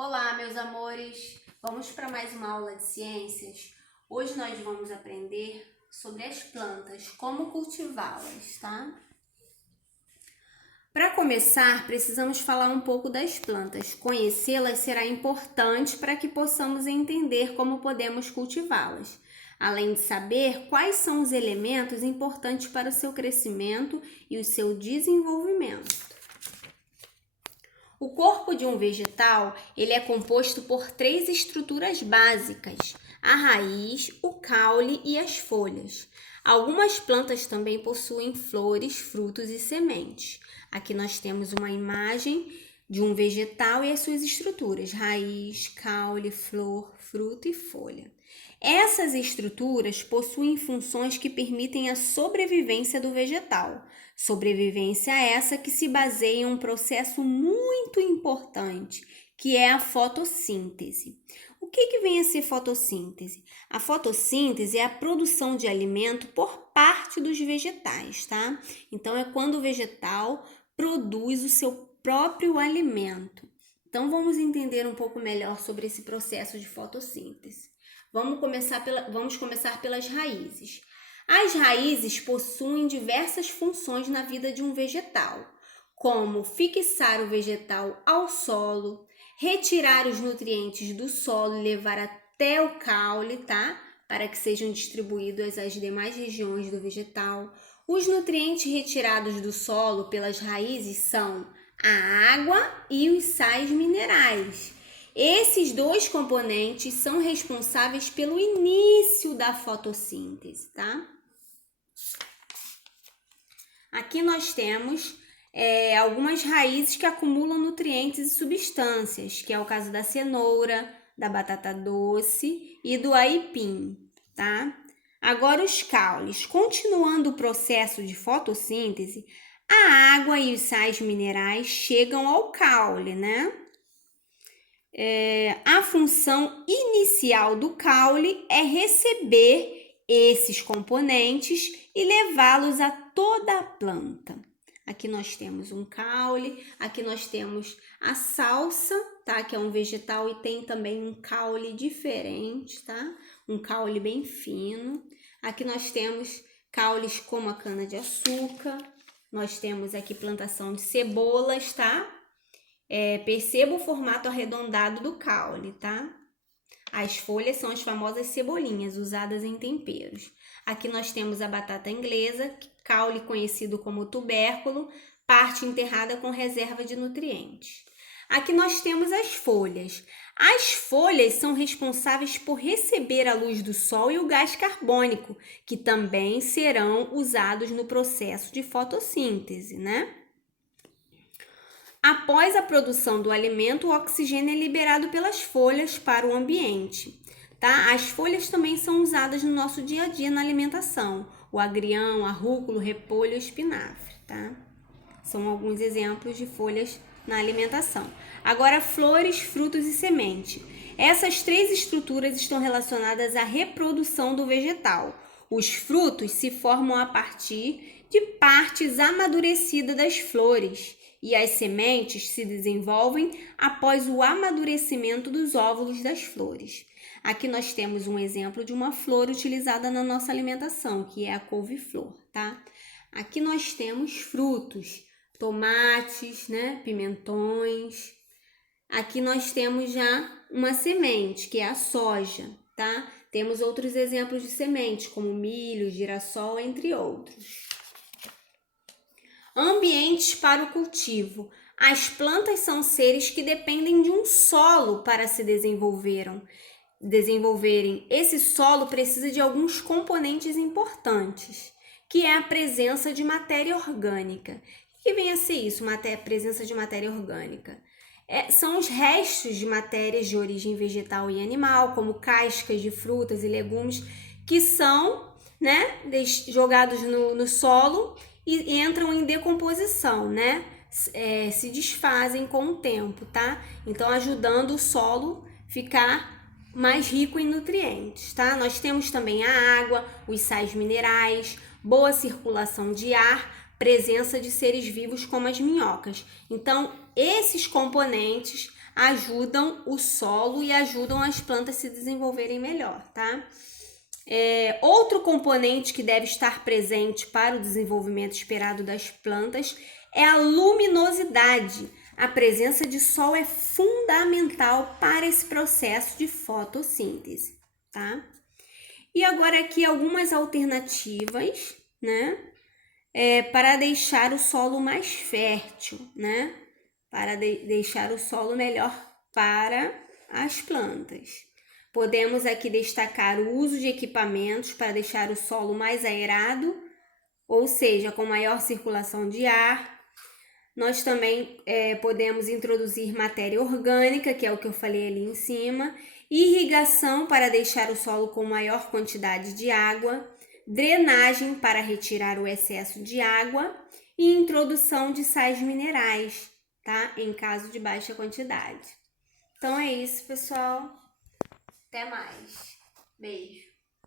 Olá, meus amores! Vamos para mais uma aula de ciências. Hoje nós vamos aprender sobre as plantas, como cultivá-las, tá? Para começar, precisamos falar um pouco das plantas. Conhecê-las será importante para que possamos entender como podemos cultivá-las, além de saber quais são os elementos importantes para o seu crescimento e o seu desenvolvimento. O corpo de um vegetal, ele é composto por 3 estruturas básicas: a raiz, o caule e as folhas. Algumas plantas também possuem flores, frutos e sementes. Aqui nós temos uma imagem de um vegetal e as suas estruturas: raiz, caule, flor, fruto e folha. Essas estruturas possuem funções que permitem a sobrevivência do vegetal. Sobrevivência essa que se baseia em um processo muito importante, que é a fotossíntese. O que vem a ser fotossíntese? A fotossíntese é a produção de alimento por parte dos vegetais, tá? Então, é quando o vegetal produz o seu próprio alimento. Então, vamos entender um pouco melhor sobre esse processo de fotossíntese. Vamos começar pelas raízes. As raízes possuem diversas funções na vida de um vegetal, como fixar o vegetal ao solo, retirar os nutrientes do solo e levar até o caule, tá? Para que sejam distribuídos às demais regiões do vegetal. Os nutrientes retirados do solo pelas raízes são a água e os sais minerais. Esses 2 componentes são responsáveis pelo início da fotossíntese, tá? Aqui nós temos algumas raízes que acumulam nutrientes e substâncias, que é o caso da cenoura, da batata doce e do aipim, tá? Agora os caules. Continuando o processo de fotossíntese, a água e os sais minerais chegam ao caule, né? A função inicial do caule é receber esses componentes e levá-los a toda a planta. Aqui nós temos um caule, aqui nós temos a salsa, tá? Que é um vegetal e tem também um caule diferente, tá? Um caule bem fino. Aqui nós temos caules como a cana-de-açúcar. Nós temos aqui plantação de cebolas, tá? Perceba o formato arredondado do caule, tá? As folhas são as famosas cebolinhas usadas em temperos. Aqui nós temos a batata inglesa, caule conhecido como tubérculo, parte enterrada com reserva de nutrientes. Aqui nós temos as folhas. As folhas são responsáveis por receber a luz do sol e o gás carbônico, que também serão usados no processo de fotossíntese, né? Após a produção do alimento, o oxigênio é liberado pelas folhas para o ambiente, tá? As folhas também são usadas no nosso dia a dia na alimentação. O agrião, a rúcula, o repolho e o espinafre, tá? São alguns exemplos de folhas na alimentação. Agora, flores, frutos e semente. Essas 3 estruturas estão relacionadas à reprodução do vegetal. Os frutos se formam a partir de partes amadurecidas das flores e as sementes se desenvolvem após o amadurecimento dos óvulos das flores. Aqui nós temos um exemplo de uma flor utilizada na nossa alimentação, que é a couve-flor, tá? Aqui nós temos frutos, tomates, né, pimentões. Aqui nós temos já uma semente, que é a soja, tá? Temos outros exemplos de sementes, como milho, girassol, entre outros. Ambientes para o cultivo. As plantas são seres que dependem de um solo para se desenvolverem. Esse solo precisa de alguns componentes importantes, que é a presença de matéria orgânica. O que vem a ser isso, presença de matéria orgânica? São os restos de matérias de origem vegetal e animal, como cascas de frutas e legumes, que são, né, jogados no solo e entram em decomposição, né? Se desfazem com o tempo, tá? Então, ajudando o solo ficar mais rico em nutrientes, tá? Nós temos também a água, os sais minerais, boa circulação de ar, presença de seres vivos como as minhocas. Então, esses componentes ajudam o solo e ajudam as plantas a se desenvolverem melhor, tá? Outro componente que deve estar presente para o desenvolvimento esperado das plantas é a luminosidade. A presença de sol é fundamental para esse processo de fotossíntese, tá? E agora aqui algumas alternativas, né? Para deixar o solo mais fértil, né? Para deixar o solo melhor para as plantas. Podemos aqui destacar o uso de equipamentos para deixar o solo mais aerado, ou seja, com maior circulação de ar. Nós também podemos introduzir matéria orgânica, que é o que eu falei ali em cima, irrigação para deixar o solo com maior quantidade de água, drenagem para retirar o excesso de água e introdução de sais minerais, tá? Em caso de baixa quantidade. Então é isso, pessoal. Até mais. Beijo.